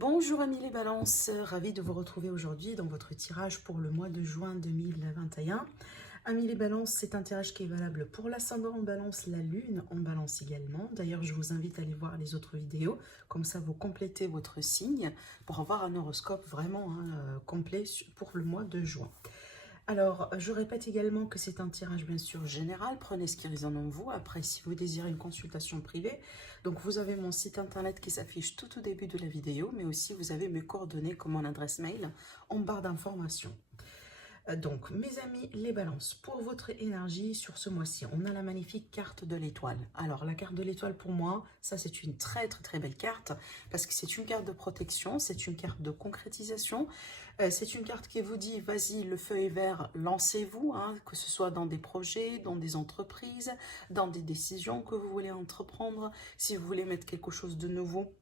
Bonjour amis les balances, ravi de vous retrouver aujourd'hui dans votre tirage pour le mois de juin 2021. Amis les balances, c'est un tirage qui est valable pour l'ascendant en balance, la lune en balance également. D'ailleurs, je vous invite à aller voir les autres vidéos, comme ça vous complétez votre signe pour avoir un horoscope vraiment complet pour le mois de juin. Alors, je répète également que c'est un tirage bien sûr général, prenez ce qui résonne en vous. Après, si vous désirez une consultation privée, donc vous avez mon site internet qui s'affiche tout au début de la vidéo, mais aussi vous avez mes coordonnées comme mon adresse mail en barre d'informations. Donc, mes amis, les balances, pour votre énergie sur ce mois-ci, on a la magnifique carte de l'étoile. Alors, la carte de l'étoile, pour moi, ça, c'est une très belle carte, parce que c'est une carte de protection, c'est une carte de concrétisation, c'est une carte qui vous dit, vas-y, le feu est vert, lancez-vous, hein, que ce soit dans des projets, dans des entreprises, dans des décisions que vous voulez entreprendre, si vous voulez mettre quelque chose de nouveau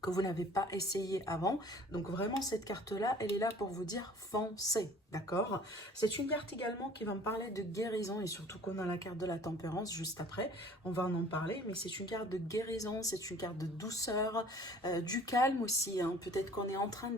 que vous n'avez pas essayé avant. Donc vraiment, cette carte-là, elle est là pour vous dire foncez, d'accord? C'est une carte également qui va me parler de guérison, et surtout qu'on a la carte de la tempérance juste après, on va en parler, mais c'est une carte de guérison, c'est une carte de douceur, du calme aussi, hein. Peut-être qu'on est en train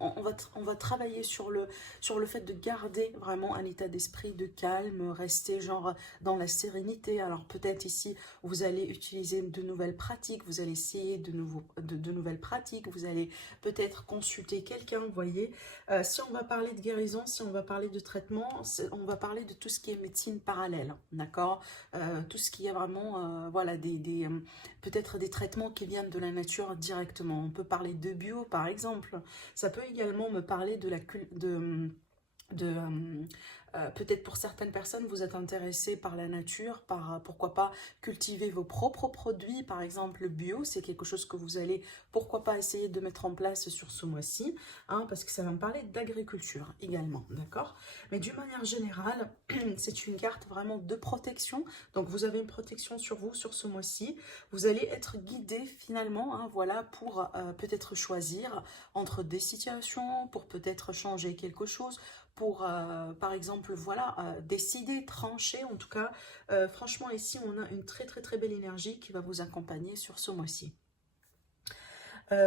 on va travailler sur le fait de garder vraiment un état d'esprit de calme, rester genre dans la sérénité. Alors peut-être ici, vous allez utiliser de nouvelles pratiques, vous allez essayer de nouvelles pratiques, vous allez peut-être consulter quelqu'un, vous voyez. Si on va parler de guérison, si on va parler de traitement, on va parler de tout ce qui est médecine parallèle, d'accord. Tout ce qui est vraiment, voilà, peut-être des traitements qui viennent de la nature directement. On peut parler de bio, par exemple. Ça peut également me parler de peut-être pour certaines personnes, vous êtes intéressé par la nature, pourquoi pas cultiver vos propres produits, par exemple le bio, c'est quelque chose que vous allez, pourquoi pas essayer de mettre en place sur ce mois-ci, hein, parce que ça va me parler d'agriculture également, d'accord. Mais d'une manière générale, c'est une carte vraiment de protection, donc vous avez une protection sur vous sur ce mois-ci, vous allez être guidé finalement, hein, voilà, pour peut-être choisir entre des situations, pour peut-être changer quelque chose, pour, par exemple, voilà, décider, trancher. En tout cas, franchement, ici, on a une très belle énergie qui va vous accompagner sur ce mois-ci.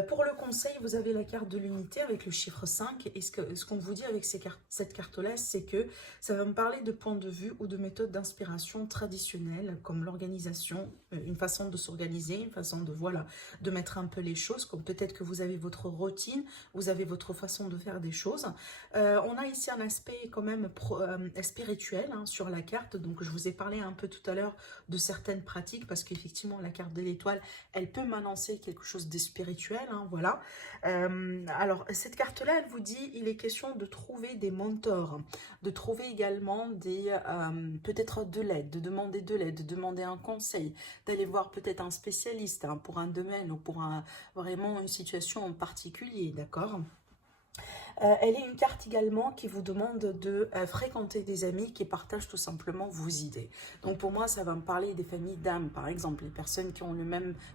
Pour le conseil, vous avez la carte de l'unité avec le chiffre 5. Et ce qu'on vous dit avec cette carte-là, c'est que ça va me parler de points de vue ou de méthodes d'inspiration traditionnelles, comme l'organisation, une façon de s'organiser, une façon de, voilà, de mettre un peu les choses, comme peut-être que vous avez votre routine, vous avez votre façon de faire des choses. On a ici un aspect quand même spirituel, hein, sur la carte. Donc, je vous ai parlé un peu tout à l'heure de certaines pratiques, parce qu'effectivement, la carte de l'étoile, elle peut m'annoncer quelque chose de spirituel, hein, voilà. Alors, cette carte-là, elle vous dit, il est question de trouver des mentors, de trouver également peut-être de l'aide, de demander un conseil, d'aller voir peut-être un spécialiste, hein, pour un domaine ou pour vraiment une situation en particulier, d'accord? Elle est une carte également qui vous demande de fréquenter des amis qui partagent tout simplement vos idées. Donc pour moi, ça va me parler des familles d'âmes, par exemple, les personnes qui ont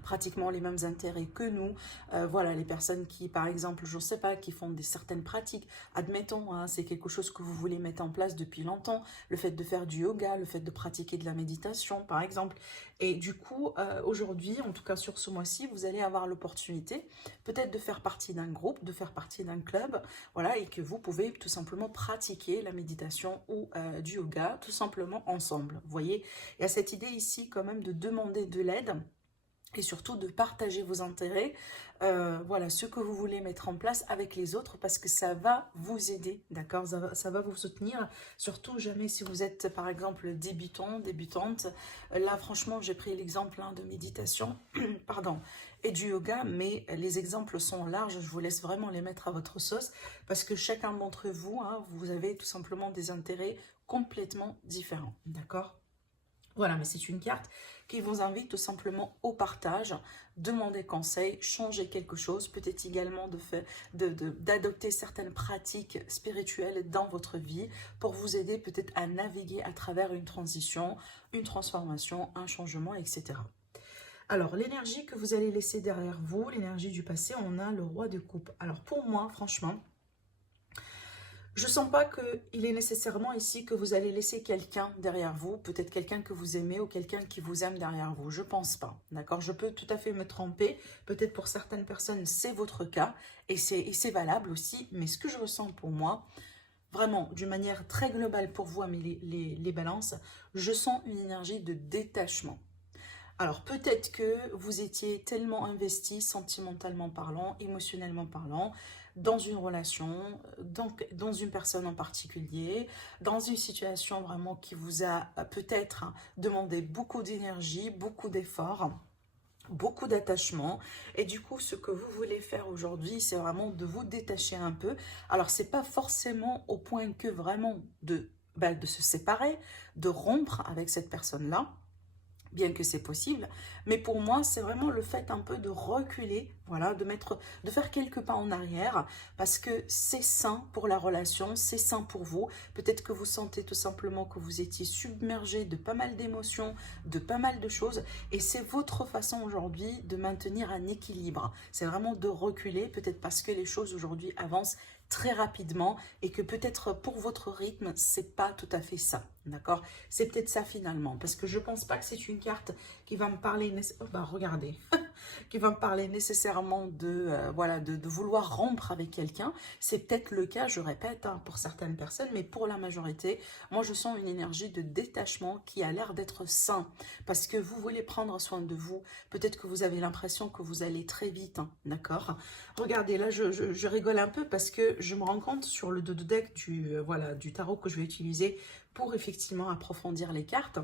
pratiquement les mêmes intérêts que nous. Voilà, les personnes qui, par exemple, je ne sais pas, qui font certaines pratiques. Admettons, hein, c'est quelque chose que vous voulez mettre en place depuis longtemps, le fait de faire du yoga, le fait de pratiquer de la méditation, par exemple. Et du coup, aujourd'hui, en tout cas sur ce mois-ci, vous allez avoir l'opportunité peut-être de faire partie d'un groupe, de faire partie d'un club, voilà, et que vous pouvez tout simplement pratiquer la méditation ou du yoga tout simplement ensemble. Vous voyez, il y a cette idée ici quand même de demander de l'aide et surtout de partager vos intérêts, voilà, ce que vous voulez mettre en place avec les autres, parce que ça va vous aider, d'accord, ça va vous soutenir, surtout jamais si vous êtes par exemple débutant, débutante. Là franchement j'ai pris l'exemple, hein, de méditation, pardon, et du yoga, mais les exemples sont larges, je vous laisse vraiment les mettre à votre sauce, parce que chacun d'entre vous, hein, vous avez tout simplement des intérêts complètement différents, d'accord. Voilà, mais c'est une carte qui vous invite tout simplement au partage, demander conseil, changer quelque chose, peut-être également d'adopter certaines pratiques spirituelles dans votre vie pour vous aider peut-être à naviguer à travers une transition, une transformation, un changement, etc. Alors, l'énergie que vous allez laisser derrière vous, l'énergie du passé, on a le roi de coupe. Alors pour moi, franchement, Je sens pas qu'il est nécessairement ici que vous allez laisser quelqu'un derrière vous, peut-être quelqu'un que vous aimez ou quelqu'un qui vous aime derrière vous. Je pense pas, d'accord? Je peux tout à fait me tromper. Peut-être pour certaines personnes, c'est votre cas et c'est valable aussi. Mais ce que je ressens pour moi, vraiment, d'une manière très globale pour vous, amis les balances, je sens une énergie de détachement. Alors peut-être que vous étiez tellement investi sentimentalement parlant, émotionnellement parlant, dans une relation, dans une personne en particulier, dans une situation vraiment qui vous a peut-être demandé beaucoup d'énergie, beaucoup d'efforts, beaucoup d'attachement. Et du coup, ce que vous voulez faire aujourd'hui, c'est vraiment de vous détacher un peu. Alors, c'est pas forcément au point que vraiment de se séparer, de rompre avec cette personne-là, bien que c'est possible, mais pour moi, c'est vraiment le fait un peu de reculer, voilà, de faire quelques pas en arrière, parce que c'est sain pour la relation, c'est sain pour vous. Peut-être que vous sentez tout simplement que vous étiez submergé de pas mal d'émotions, de pas mal de choses, et c'est votre façon aujourd'hui de maintenir un équilibre. C'est vraiment de reculer, peut-être parce que les choses aujourd'hui avancent très rapidement et que peut-être pour votre rythme, c'est pas tout à fait ça, d'accord? C'est peut-être ça finalement, parce que je pense pas que c'est une carte qui va me parler, oh, bah regardez, qui va me parler nécessairement voilà, de vouloir rompre avec quelqu'un. C'est peut-être le cas, je répète, hein, pour certaines personnes, mais pour la majorité, moi je sens une énergie de détachement qui a l'air d'être sain, parce que vous voulez prendre soin de vous. Peut-être que vous avez l'impression que vous allez très vite, hein, d'accord? Regardez, là je rigole un peu parce que je me rends compte sur le dos de deck voilà, du tarot que je vais utiliser pour effectivement approfondir les cartes.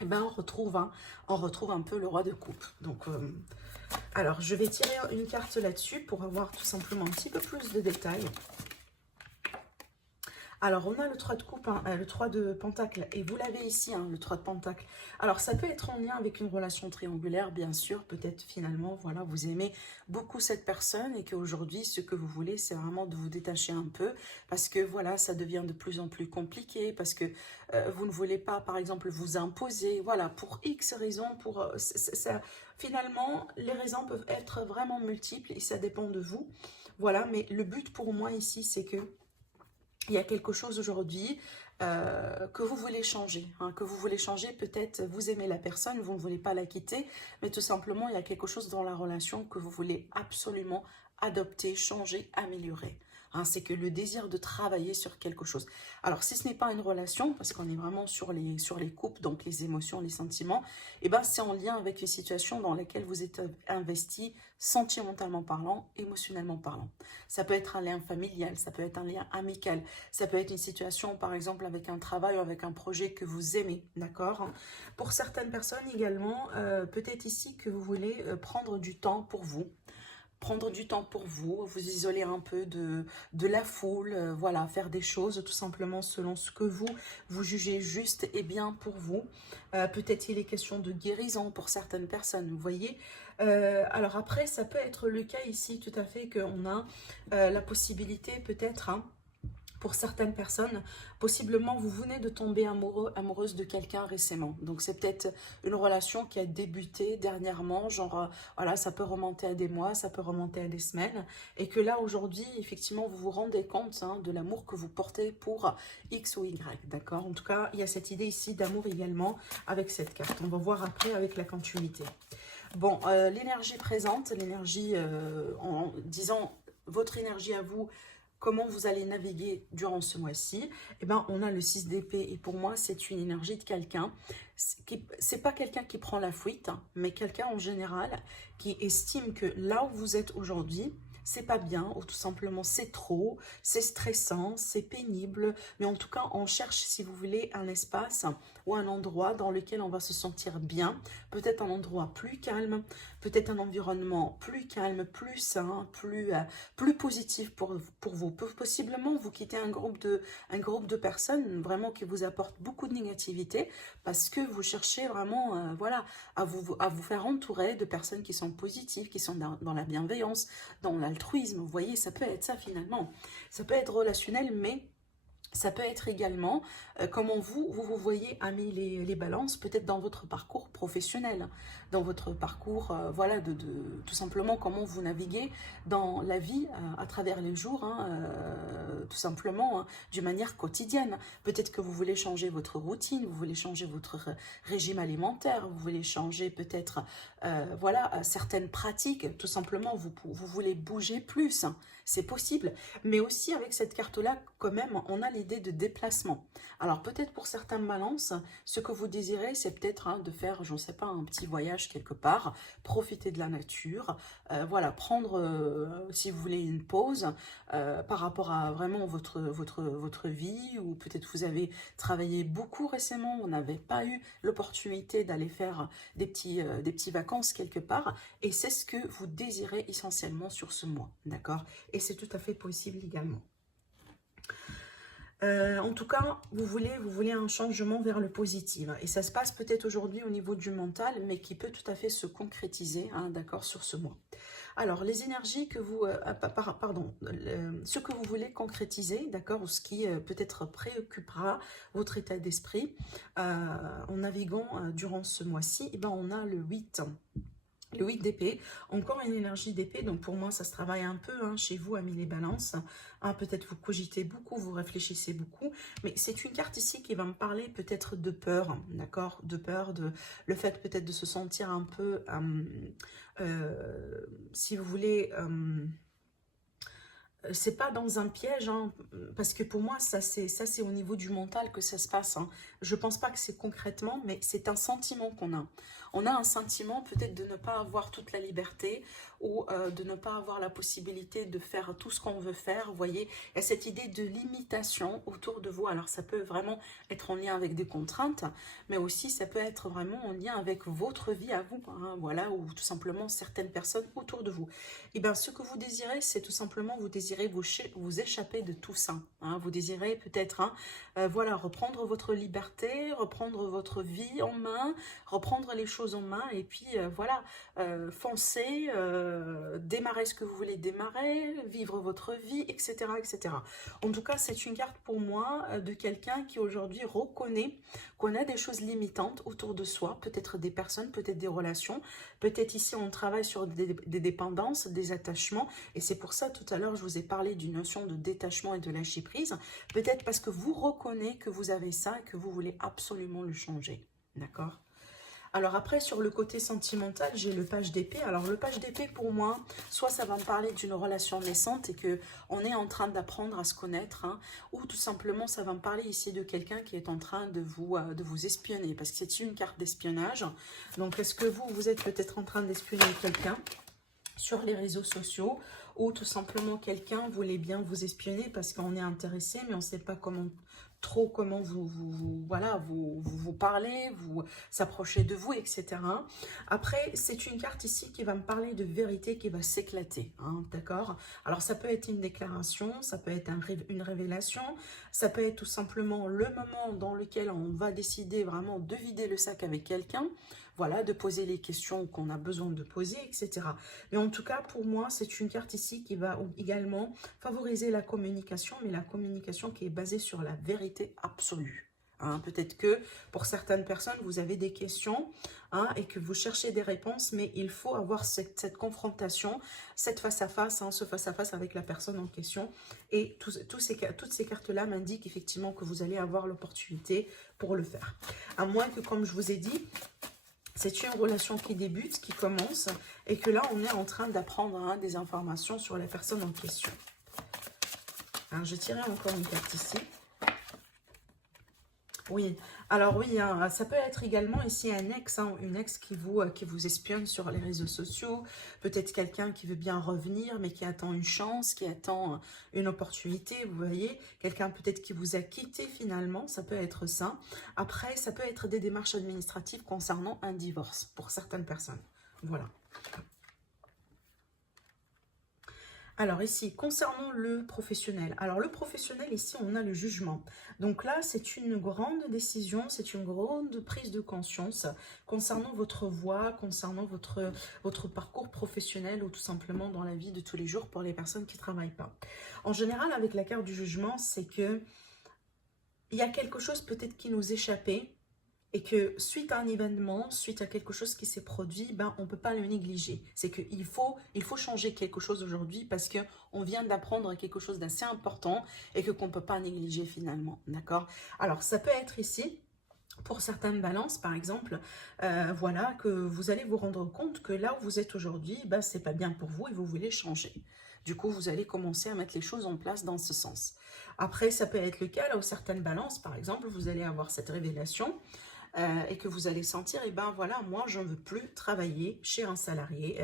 Et ben on retrouve un peu le roi de coupe. Donc, alors je vais tirer une carte là-dessus pour avoir tout simplement un petit peu plus de détails. Alors, on a le 3 de coupe, hein, le 3 de pentacle, et vous l'avez ici, hein, le 3 de pentacle. Alors, ça peut être en lien avec une relation triangulaire, bien sûr. Peut-être finalement, voilà, vous aimez beaucoup cette personne et qu'aujourd'hui, ce que vous voulez, c'est vraiment de vous détacher un peu parce que, voilà, ça devient de plus en plus compliqué, parce que vous ne voulez pas, par exemple, vous imposer, voilà, pour X raisons, finalement, les raisons peuvent être vraiment multiples et ça dépend de vous. Voilà, mais le but pour moi ici, c'est que il y a quelque chose aujourd'hui que vous voulez changer, hein, que vous voulez changer, peut-être vous aimez la personne, vous ne voulez pas la quitter, mais tout simplement il y a quelque chose dans la relation que vous voulez absolument adopter, changer, améliorer. Hein, c'est que le désir de travailler sur quelque chose. Alors si ce n'est pas une relation, parce qu'on est vraiment sur les couples, donc les émotions, les sentiments, et ben c'est en lien avec une situation dans laquelle vous êtes investi sentimentalement parlant, émotionnellement parlant. Ça peut être un lien familial, ça peut être un lien amical, ça peut être une situation par exemple avec un travail ou avec un projet que vous aimez, d'accord? Pour certaines personnes également, peut-être ici que vous voulez prendre du temps pour vous, prendre du temps pour vous, vous isoler un peu de la foule, voilà, faire des choses tout simplement selon ce que vous jugez juste et bien pour vous. Peut-être il est question de guérison pour certaines personnes, vous voyez. Alors après, ça peut être le cas ici tout à fait qu'on a la possibilité peut-être, hein, pour certaines personnes, possiblement vous venez de tomber amoureuse de quelqu'un récemment. Donc c'est peut-être une relation qui a débuté dernièrement, genre voilà, ça peut remonter à des mois, ça peut remonter à des semaines, et que là aujourd'hui, effectivement, vous vous rendez compte, hein, de l'amour que vous portez pour X ou Y, d'accord? En tout cas, il y a cette idée ici d'amour également avec cette carte. On va voir après avec la continuité. Bon, l'énergie présente, l'énergie, disons, votre énergie à vous, comment vous allez naviguer durant ce mois-ci, eh ben, on a le 6 d'épée et pour moi, c'est une énergie de quelqu'un. C'est pas quelqu'un qui prend la fuite, hein, mais quelqu'un en général qui estime que là où vous êtes aujourd'hui, c'est pas bien, ou tout simplement c'est trop, c'est stressant, c'est pénible, mais en tout cas, on cherche, si vous voulez, un espace ou un endroit dans lequel on va se sentir bien, peut-être un endroit plus calme, peut-être un environnement plus calme, plus sain, plus positif pour vous. Possiblement, vous quittez un groupe de personnes vraiment qui vous apportent beaucoup de négativité parce que vous cherchez vraiment voilà, à vous faire entourer de personnes qui sont positives, qui sont dans la bienveillance, dans l'altruisme. Vous voyez, ça peut être ça finalement. Ça peut être relationnel, mais Ça peut être également comment vous voyez, amis les balances, peut-être dans votre parcours professionnel, dans votre parcours, voilà, tout simplement comment vous naviguez dans la vie à travers les jours, hein, tout simplement, hein, d'une manière quotidienne. Peut-être que vous voulez changer votre routine, vous voulez changer votre régime alimentaire, vous voulez changer peut-être, voilà, certaines pratiques, tout simplement, vous voulez bouger plus, hein, c'est possible. Mais aussi avec cette carte-là, quand même, on a l'idée de déplacement. Alors peut-être pour certaines balances, ce que vous désirez, c'est peut-être hein, de faire, je ne sais pas, un petit voyage quelque part, profiter de la nature, voilà, prendre, si vous voulez, une pause par rapport à vraiment votre vie, ou peut-être vous avez travaillé beaucoup récemment, vous n'avez pas eu l'opportunité d'aller faire des petits vacances quelque part, et c'est ce que vous désirez essentiellement sur ce mois, d'accord? Et c'est tout à fait possible également. En tout cas, vous voulez un changement vers le positif. Et ça se passe peut-être aujourd'hui au niveau du mental, mais qui peut tout à fait se concrétiser, hein, d'accord, sur ce mois. Alors, les énergies que vous... ce que vous voulez concrétiser, d'accord, ou ce qui peut-être préoccupera votre état d'esprit en naviguant durant ce mois-ci, eh ben, on a le 8. Le 8 d'épée, encore une énergie d'épée, donc pour moi ça se travaille un peu hein, chez vous, amis les balances. Hein, peut-être vous cogitez beaucoup, vous réfléchissez beaucoup, mais c'est une carte ici qui va me parler peut-être de peur, d'accord? De peur, de le fait peut-être de se sentir un peu, si vous voulez... c'est pas dans un piège, hein, parce que pour moi, ça c'est au niveau du mental que ça se passe. Hein. Je pense pas que c'est concrètement, mais c'est un sentiment qu'on a. On a un sentiment peut-être de ne pas avoir toute la liberté ou de ne pas avoir la possibilité de faire tout ce qu'on veut faire. Vous voyez, il y a cette idée de limitation autour de vous. Alors ça peut vraiment être en lien avec des contraintes, mais aussi ça peut être vraiment en lien avec votre vie à vous. Hein, voilà, ou tout simplement certaines personnes autour de vous. Et bien, ce que vous désirez, c'est tout simplement, vous désirez vous échapper de tout ça. Hein. Vous désirez peut-être, hein, voilà, reprendre votre liberté, reprendre votre vie en main, reprendre les choses en main, et puis voilà, foncer, démarrer ce que vous voulez démarrer, vivre votre vie, etc., etc. En tout cas, c'est une carte pour moi de quelqu'un qui aujourd'hui reconnaît qu'on a des choses limitantes autour de soi, peut-être des personnes, peut-être des relations, peut-être ici on travaille sur des dépendances, des attachements, et c'est pour ça tout à l'heure je vous ai parlé d'une notion de détachement et de lâcher prise, peut-être parce que vous reconnaissez que vous avez ça et que vous voulez absolument le changer, d'accord? Alors après, sur le côté sentimental, j'ai le page d'épée. Alors le page d'épée, pour moi, soit ça va me parler d'une relation naissante et que on est en train d'apprendre à se connaître, hein, ou tout simplement, ça va me parler ici de quelqu'un qui est en train de vous espionner, parce que c'est une carte d'espionnage. Donc, est-ce que vous êtes peut-être en train d'espionner quelqu'un sur les réseaux sociaux, ou tout simplement quelqu'un voulait bien vous espionner parce qu'on est intéressé, mais on ne sait pas comment voilà, vous parlez, vous s'approchez de vous, etc. Après, c'est une carte ici qui va me parler de vérité qui va s'éclater, hein, d'accord? Alors, ça peut être une déclaration, ça peut être une révélation, ça peut être tout simplement le moment dans lequel on va décider vraiment de vider le sac avec quelqu'un, voilà, de poser les questions qu'on a besoin de poser, etc. Mais en tout cas, pour moi, c'est une carte ici qui va également favoriser la communication, mais la communication qui est basée sur la vérité absolue. Hein, peut-être que pour certaines personnes, vous avez des questions hein, et que vous cherchez des réponses, mais il faut avoir cette confrontation, cette face-à-face, hein, ce face-à-face avec la personne en question. Et toutes ces cartes-là m'indiquent effectivement que vous allez avoir l'opportunité pour le faire. À moins que, comme je vous ai dit, c'est une relation qui débute, qui commence, et que là, on est en train d'apprendre hein, des informations sur la personne en question. Alors, je tirerai encore une carte ici. Oui, alors oui, hein, ça peut être également ici un ex, hein, une ex qui vous espionne sur les réseaux sociaux, peut-être quelqu'un qui veut bien revenir, mais qui attend une chance, qui attend une opportunité, vous voyez, quelqu'un peut-être qui vous a quitté finalement, ça peut être ça. Après, ça peut être des démarches administratives concernant un divorce pour certaines personnes, voilà. Alors ici, concernant le professionnel. Alors le professionnel, ici, on a le jugement. Donc là, c'est une grande décision, c'est une grande prise de conscience concernant votre voie, concernant votre parcours professionnel ou tout simplement dans la vie de tous les jours pour les personnes qui ne travaillent pas. En général, avec la carte du jugement, c'est que il y a quelque chose peut-être qui nous échappait et que suite à un événement, suite à quelque chose qui s'est produit, ben, on ne peut pas le négliger. C'est il faut changer quelque chose aujourd'hui parce qu'on vient d'apprendre quelque chose d'assez important et qu'on ne peut pas négliger finalement. D'accord? Alors, ça peut être ici, pour certaines balances, par exemple, voilà, que vous allez vous rendre compte que là où vous êtes aujourd'hui, ben, ce n'est pas bien pour vous et vous voulez changer. Du coup, vous allez commencer à mettre les choses en place dans ce sens. Après, ça peut être le cas là où certaines balances, par exemple, vous allez avoir cette révélation et que vous allez sentir, et ben voilà, moi je ne veux plus travailler chez un salarié,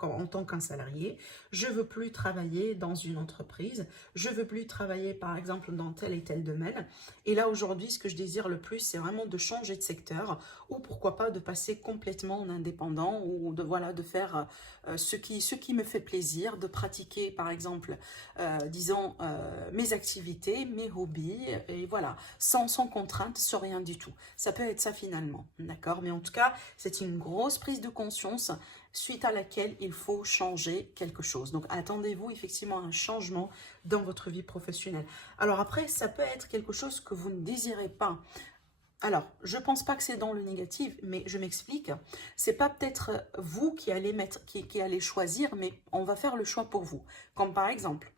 en tant qu'un salarié, je ne veux plus travailler dans une entreprise, je ne veux plus travailler par exemple dans tel et tel domaine. Et là aujourd'hui, ce que je désire le plus, c'est vraiment de changer de secteur, ou pourquoi pas de passer complètement en indépendant, ou de, voilà, de faire ce qui me fait plaisir, de pratiquer par exemple, disons, mes activités, mes hobbies, et voilà, sans contrainte, sans rien du tout. Ça peut être ça finalement, d'accord? Mais en tout cas, c'est une grosse prise de conscience suite à laquelle il faut changer quelque chose. Donc, attendez-vous effectivement à un changement dans votre vie professionnelle. Alors après, ça peut être quelque chose que vous ne désirez pas. Alors, je ne pense pas que c'est dans le négatif, mais je m'explique. C'est pas peut-être vous qui allez qui allez choisir, mais on va faire le choix pour vous. Comme par exemple,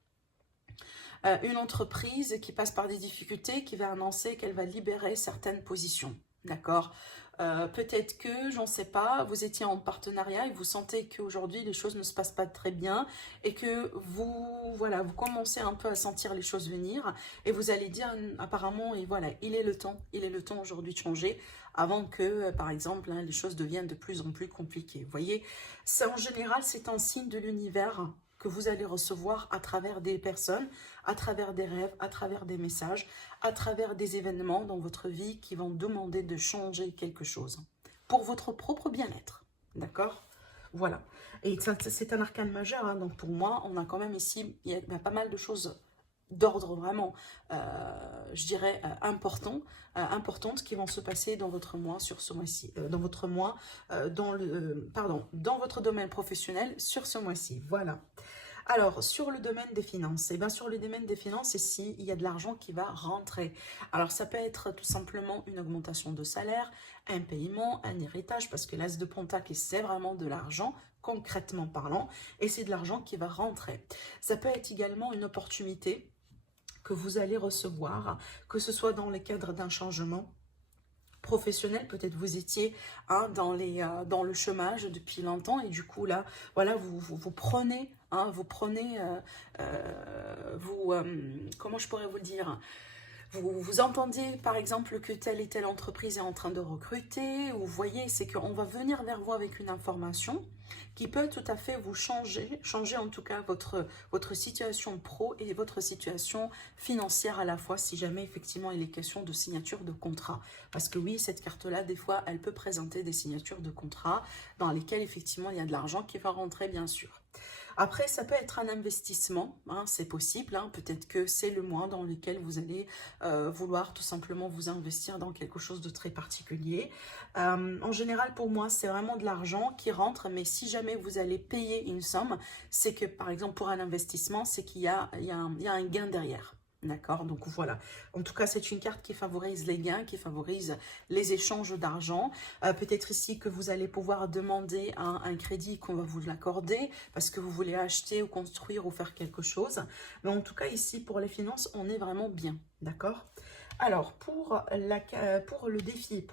une entreprise qui passe par des difficultés, qui va annoncer qu'elle va libérer certaines positions. D'accord? Peut-être que, j'en sais pas, vous étiez en partenariat et vous sentez qu'aujourd'hui les choses ne se passent pas très bien et que vous, voilà, vous commencez un peu à sentir les choses venir et vous allez dire apparemment, et voilà, il est le temps aujourd'hui de changer avant que, par exemple, hein, les choses deviennent de plus en plus compliquées. Vous voyez, ça en général, c'est un signe de l'univers que vous allez recevoir à travers des personnes, à travers des rêves, à travers des messages, à travers des événements dans votre vie qui vont demander de changer quelque chose pour votre propre bien-être. D'accord? Voilà. Et c'est un arcane majeur, hein, donc pour moi, on a quand même ici, il y a pas mal de choses d'ordre vraiment, je dirais, importantes qui vont se passer dans votre mois sur ce mois-ci, dans votre mois, dans votre domaine professionnel sur ce mois-ci. Voilà. Alors, sur le domaine des finances, et bien sur le domaine des finances, ici, il y a de l'argent qui va rentrer. Alors, ça peut être tout simplement une augmentation de salaire, un paiement, un héritage, parce que l'as de Pentacle, c'est vraiment de l'argent, concrètement parlant, et c'est de l'argent qui va rentrer. Ça peut être également une opportunité que vous allez recevoir, que ce soit dans le cadre d'un changement professionnel, peut-être vous étiez hein, dans le chômage depuis longtemps et du coup là, voilà, vous prenez, hein, comment je pourrais vous le dire, vous entendez par exemple que telle et telle entreprise est en train de recruter, ou vous voyez, c'est qu'on va venir vers vous avec une information qui peut tout à fait vous changer en tout cas votre situation pro et votre situation financière à la fois, si jamais effectivement il est question de signature de contrat. Parce que oui, cette carte-là, des fois, elle peut présenter des signatures de contrat dans lesquelles effectivement il y a de l'argent qui va rentrer, bien sûr. Après, ça peut être un investissement, hein, c'est possible, hein, peut-être que c'est le mois dans lequel vous allez vouloir tout simplement vous investir dans quelque chose de très particulier. En général, pour moi, c'est vraiment de l'argent qui rentre, mais si jamais vous allez payer une somme, c'est que, par exemple, pour un investissement, c'est qu'il y a un gain derrière. D'accord, donc voilà. En tout cas, c'est une carte qui favorise les gains, qui favorise les échanges d'argent. Peut-être ici que vous allez pouvoir demander un crédit qu'on va vous l'accorder parce que vous voulez acheter ou construire ou faire quelque chose. Mais en tout cas, ici, pour les finances, on est vraiment bien. D'accord? Alors, pour le défi,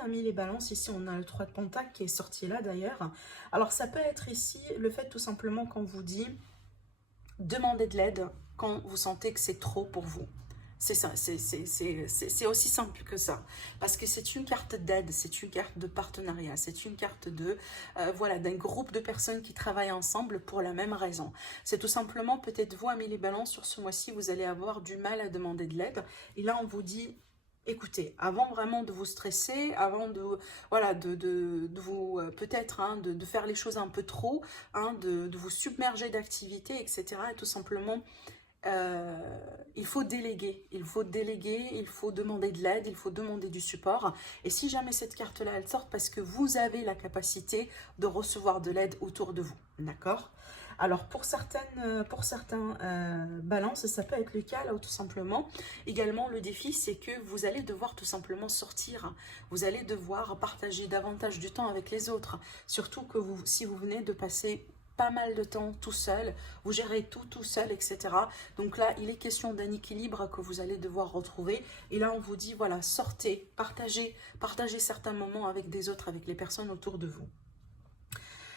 amis les balances, ici, on a le 3 de Pentacle qui est sorti là d'ailleurs. Alors, ça peut être ici le fait tout simplement qu'on vous dit demandez de l'aide quand vous sentez que c'est trop pour vous. C'est ça, c'est aussi simple que ça. Parce que c'est une carte d'aide, c'est une carte de partenariat, c'est une carte de voilà, d'un groupe de personnes qui travaillent ensemble pour la même raison. C'est tout simplement, peut-être vous, amis les balances, sur ce mois-ci, vous allez avoir du mal à demander de l'aide. Et là, on vous dit, écoutez, avant vraiment de vous stresser, avant de, voilà, de vous, peut-être, hein, de faire les choses un peu trop, hein, de vous submerger d'activités, etc. Et tout simplement, il faut déléguer, il faut demander de l'aide, il faut demander du support. Et si jamais cette carte-là, elle sort, parce que vous avez la capacité de recevoir de l'aide autour de vous, d'accord? Alors pour certains balances, ça peut être le cas là, tout simplement. Également le défi, c'est que vous allez devoir tout simplement sortir. Vous allez devoir partager davantage du temps avec les autres. Surtout que si vous venez de passer pas mal de temps tout seul, vous gérez tout seul, etc. Donc là, il est question d'un équilibre que vous allez devoir retrouver. Et là, on vous dit, voilà, sortez, partagez certains moments avec des autres, avec les personnes autour de vous.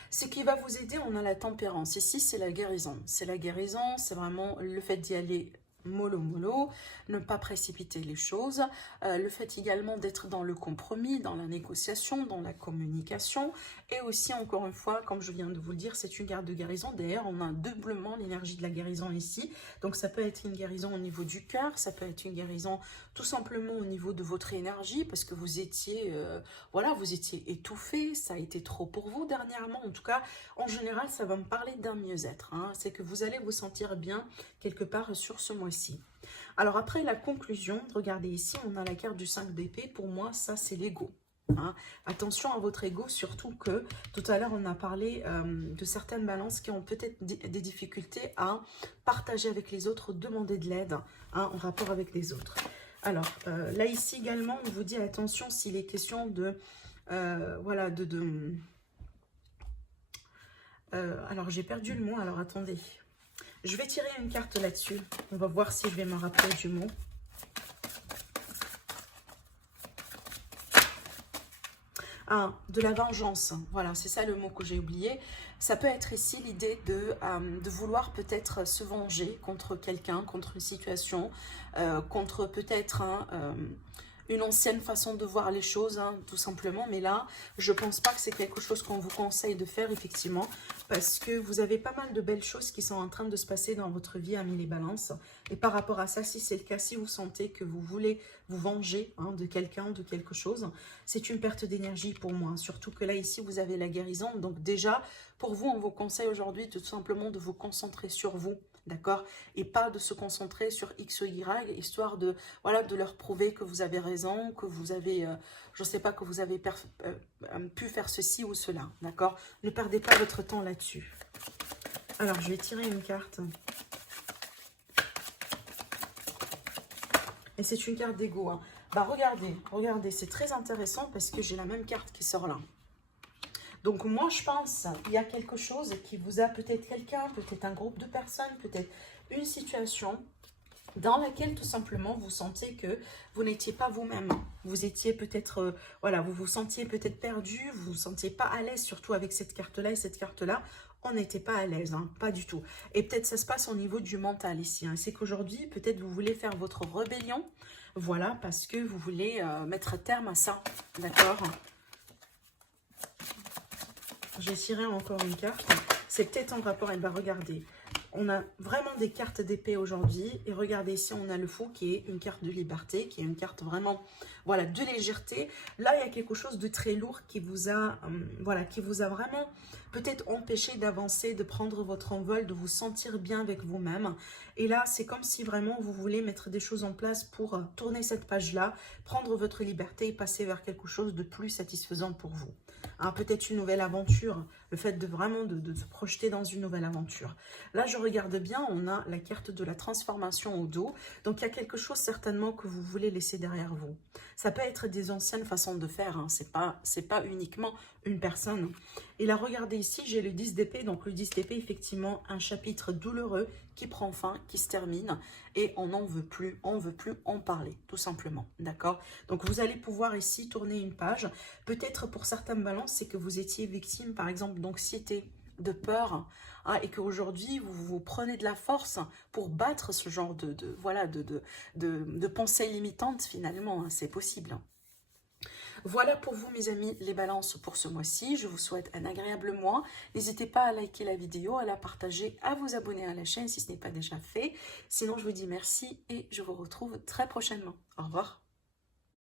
Ce qui va vous aider, on a la tempérance. Ici, c'est la guérison. C'est la guérison, c'est vraiment le fait d'y aller mollo, ne pas précipiter les choses, le fait également d'être dans le compromis, dans la négociation, dans la communication, et aussi, encore une fois, comme je viens de vous le dire, c'est une carte de guérison. D'ailleurs, on a doublement l'énergie de la guérison ici, donc ça peut être une guérison au niveau du cœur, ça peut être une guérison tout simplement au niveau de votre énergie, parce que vous étiez, voilà, vous étiez étouffé, ça a été trop pour vous dernièrement. En tout cas, en général, ça va me parler d'un mieux-être, hein. C'est que vous allez vous sentir bien quelque part sur ce mois-ci. Alors après la conclusion, regardez ici, on a la carte du 5 d'épée. Pour moi, ça c'est l'ego. Hein. Attention à votre ego, surtout que tout à l'heure on a parlé de certaines balances qui ont peut-être des difficultés à partager avec les autres, demander de l'aide, hein, en rapport avec les autres. Alors là ici également, on vous dit attention s'il est question de voilà, alors j'ai perdu le mot, alors attendez. Je vais tirer une carte là-dessus. On va voir si je vais me rappeler du mot. Ah, de la vengeance. Voilà, c'est ça le mot que j'ai oublié. Ça peut être ici l'idée de vouloir peut-être se venger contre quelqu'un, contre une situation, contre peut-être une ancienne façon de voir les choses, hein, tout simplement. Mais là, je pense pas que c'est quelque chose qu'on vous conseille de faire, effectivement, parce que vous avez pas mal de belles choses qui sont en train de se passer dans votre vie, amis les balances. Et par rapport à ça, si c'est le cas, si vous sentez que vous voulez vous venger, hein, de quelqu'un, de quelque chose, c'est une perte d'énergie pour moi. Surtout que là, ici, vous avez la guérison. Donc déjà, pour vous, on vous conseille aujourd'hui tout simplement de vous concentrer sur vous. D'accord? Et pas de se concentrer sur X ou Y, histoire de, voilà, de leur prouver que vous avez raison, que vous avez, je ne sais pas, que vous avez pu faire ceci ou cela. D'accord? Ne perdez pas votre temps là-dessus. Alors, je vais tirer une carte. Et c'est une carte d'ego. Hein. Bah, regardez, c'est très intéressant parce que j'ai la même carte qui sort là. Donc moi, je pense qu'il y a quelque chose qui vous a peut-être quelqu'un, peut-être un groupe de personnes, peut-être une situation dans laquelle tout simplement vous sentez que vous n'étiez pas vous-même. Vous étiez peut-être, voilà, vous vous sentiez peut-être perdu, vous vous sentiez pas à l'aise, surtout avec cette carte-là et cette carte-là. On n'était pas à l'aise, hein, pas du tout. Et peut-être ça se passe au niveau du mental ici. Hein. C'est qu'aujourd'hui, peut-être vous voulez faire votre rébellion, voilà, parce que vous voulez mettre terme à ça, d'accord ? J'ai tiré encore une carte. C'est peut-être en rapport, elle va regarder. On a vraiment des cartes d'épée aujourd'hui. Et regardez ici, on a le fou qui est une carte de liberté, qui est une carte vraiment, voilà, de légèreté. Là, il y a quelque chose de très lourd qui vous a, voilà, qui vous a vraiment peut-être empêché d'avancer, de prendre votre envol, de vous sentir bien avec vous-même. Et là, c'est comme si vraiment vous voulez mettre des choses en place pour tourner cette page-là, prendre votre liberté et passer vers quelque chose de plus satisfaisant pour vous. Hein, peut-être une nouvelle aventure, le fait de vraiment de se projeter dans une nouvelle aventure. Là, je regarde bien, on a la carte de la transformation au dos. Donc, il y a quelque chose certainement que vous voulez laisser derrière vous. Ça peut être des anciennes façons de faire, hein. C'est pas uniquement une personne. Et là, regardez ici, j'ai le 10 d'épée. Donc, le 10 d'épée, effectivement, un chapitre douloureux qui prend fin, qui se termine. Et on n'en veut plus, on veut plus en parler, tout simplement. D'accord? Donc, vous allez pouvoir ici tourner une page. Peut-être pour certaines balances, c'est que vous étiez victime, par exemple, d'anxiété, de peur, hein, et qu'aujourd'hui, vous prenez de la force pour battre ce genre voilà, de pensées limitantes, finalement. Hein, c'est possible. Voilà pour vous, mes amis, les balances pour ce mois-ci. Je vous souhaite un agréable mois. N'hésitez pas à liker la vidéo, à la partager, à vous abonner à la chaîne si ce n'est pas déjà fait. Sinon, je vous dis merci et je vous retrouve très prochainement. Au revoir.